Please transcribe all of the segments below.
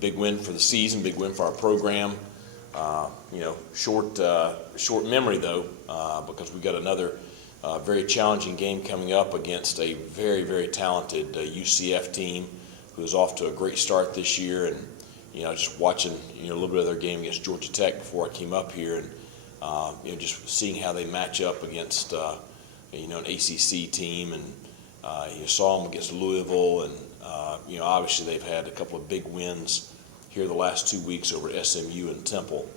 big win for the season, big win for our program. Short memory though, because we got another very challenging game coming up against a very, very talented UCF team who's off to a great start this year. And just watching a little bit of their game against Georgia Tech before I came up here, and just seeing how they match up against an ACC team, and you saw them against Louisville, and obviously they've had a couple of big wins here the last 2 weeks over SMU and Temple.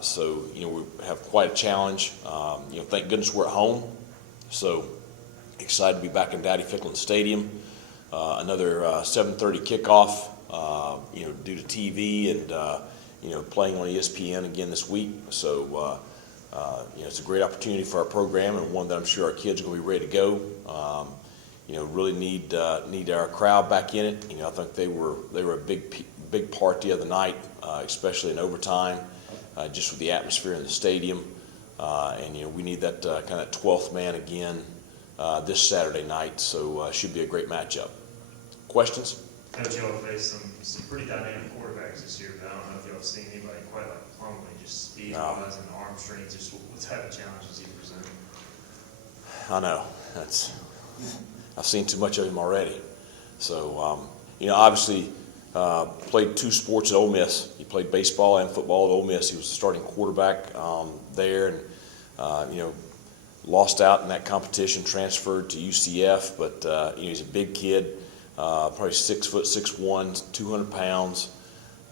So we have quite a challenge. Thank goodness we're at home. So excited to be back in Daddy Ficklin Stadium. Another 7:30 kickoff. Due to TV and playing on ESPN again this week. So it's a great opportunity for our program, and one that I'm sure our kids are going to be ready to go. Really need our crowd back in it. I think they were a big part the other night, especially in overtime, just with the atmosphere in the stadium. And we need that kind of 12th man again this Saturday night. So should be a great matchup. Questions? Coach, y'all faced some pretty dynamic quarterbacks this year, but I don't know if y'all have seen anybody quite like Plumlee, just speed-wise and arm strength. Just what type of challenges he presented? I know. I've seen too much of him already. So, obviously played two sports at Ole Miss. He played baseball and football at Ole Miss. He was the starting quarterback there, and lost out in that competition, transferred to UCF, but he's a big kid. Probably 6 foot 6'1", 200 pounds.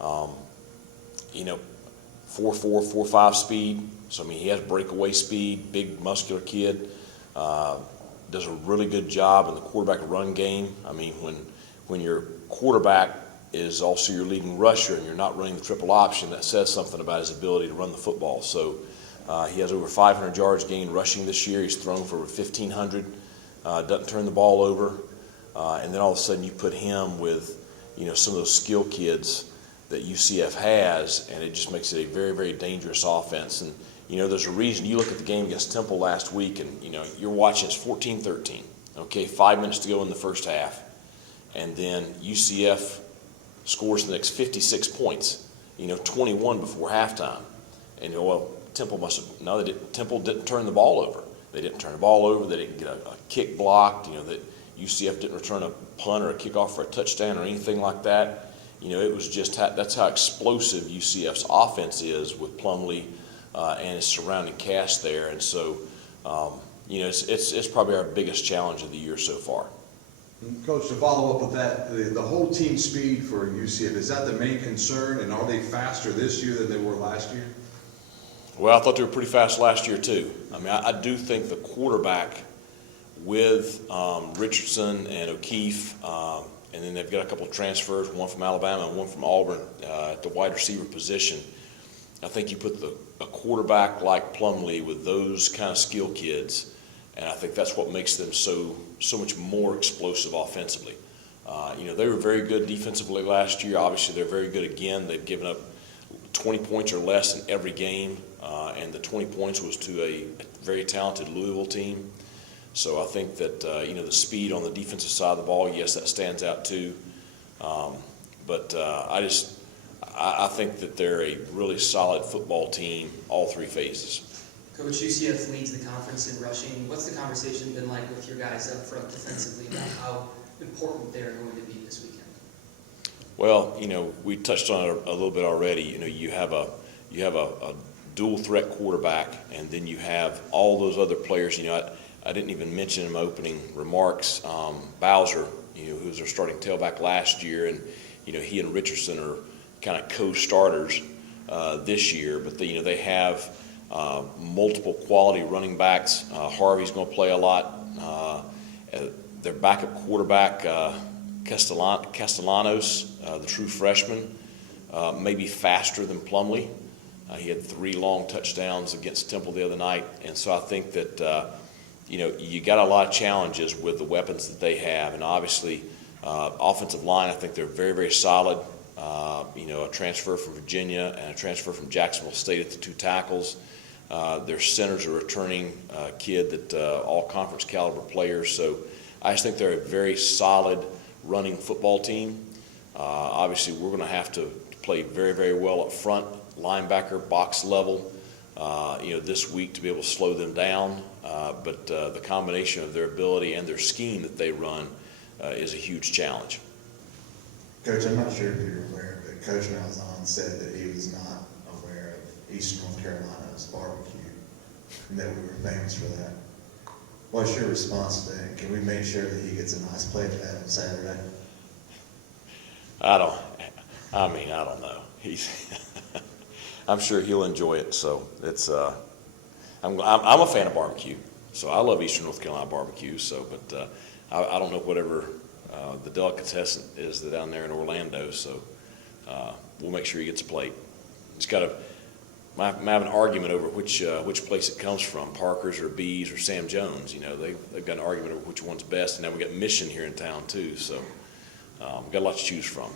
4.4, 4.5 speed. So he has breakaway speed. Big muscular kid. Does a really good job in the quarterback run game. When your quarterback is also your leading rusher and you're not running the triple option, that says something about his ability to run the football. So he has over 500 yards gained rushing this year. He's thrown for over 1,500. Doesn't turn the ball over. And then all of a sudden you put him with, some of those skill kids that UCF has, and it just makes it a very, very dangerous offense. And, there's a reason. You look at the game against Temple last week, and, you're watching it's 14-13. Okay, 5 minutes to go in the first half. And then UCF scores the next 56 points, 21 before halftime. And, Temple they didn't. Temple didn't turn the ball over. They didn't turn the ball over. They didn't get a kick blocked, that UCF didn't return a punt or a kickoff for a touchdown or anything like that. It was just that's how explosive UCF's offense is with Plumlee and his surrounding cast there. And so, it's probably our biggest challenge of the year so far. Coach, to follow up with that, the whole team speed for UCF, is that the main concern? And are they faster this year than they were last year? Well, I thought they were pretty fast last year too. I do think the quarterback with Richardson and O'Keefe, and then they've got a couple of transfers, one from Alabama and one from Auburn at the wide receiver position. I think you put a quarterback like Plumlee with those kind of skill kids, and I think that's what makes them so much more explosive offensively. They were very good defensively last year. Obviously, they're very good again. They've given up 20 points or less in every game, and the 20 points was to a very talented Louisville team. So I think that, the speed on the defensive side of the ball, yes, that stands out too. But I think that they're a really solid football team, all three phases. Coach, UCF leads the conference in rushing. What's the conversation been like with your guys up front defensively about how important they're going to be this weekend? Well, we touched on it a little bit already. You have a dual threat quarterback, and then you have all those other players. I didn't even mention in my opening remarks Bowser, who was their starting tailback last year, and he and Richardson are kind of co-starters this year. But they have multiple quality running backs. Harvey's going to play a lot. Their backup quarterback Castellanos, the true freshman, may be faster than Plumlee. He had 3 long touchdowns against Temple the other night, and so I think that. You got a lot of challenges with the weapons that they have, and obviously, offensive line. I think they're very, very solid. A transfer from Virginia and a transfer from Jacksonville State at the 2 tackles. Their center's a returning kid that all conference caliber players. So I just think they're a very solid running football team. Obviously, we're going to have to play very, very well up front, linebacker, box level, this week to be able to slow them down. But the combination of their ability and their scheme that they run is a huge challenge. Coach, I'm not sure if you're aware, but Coach Malzahn said that he was not aware of Eastern North Carolina's barbecue, and that we were famous for that. What's your response to that? Can we make sure that he gets a nice plate of that on Saturday? I don't know. I'm sure he'll enjoy it. So it's, I'm a fan of barbecue. So I love Eastern North Carolina barbecue. So, but I don't know whatever the delicatessen is down there in Orlando. So we'll make sure he gets a plate. He's got to. I'm having an argument over which place it comes from, Parker's or B's or Sam Jones. They've got an argument over which one's best, and now we got Mission here in town too. So we've got a lot to choose from.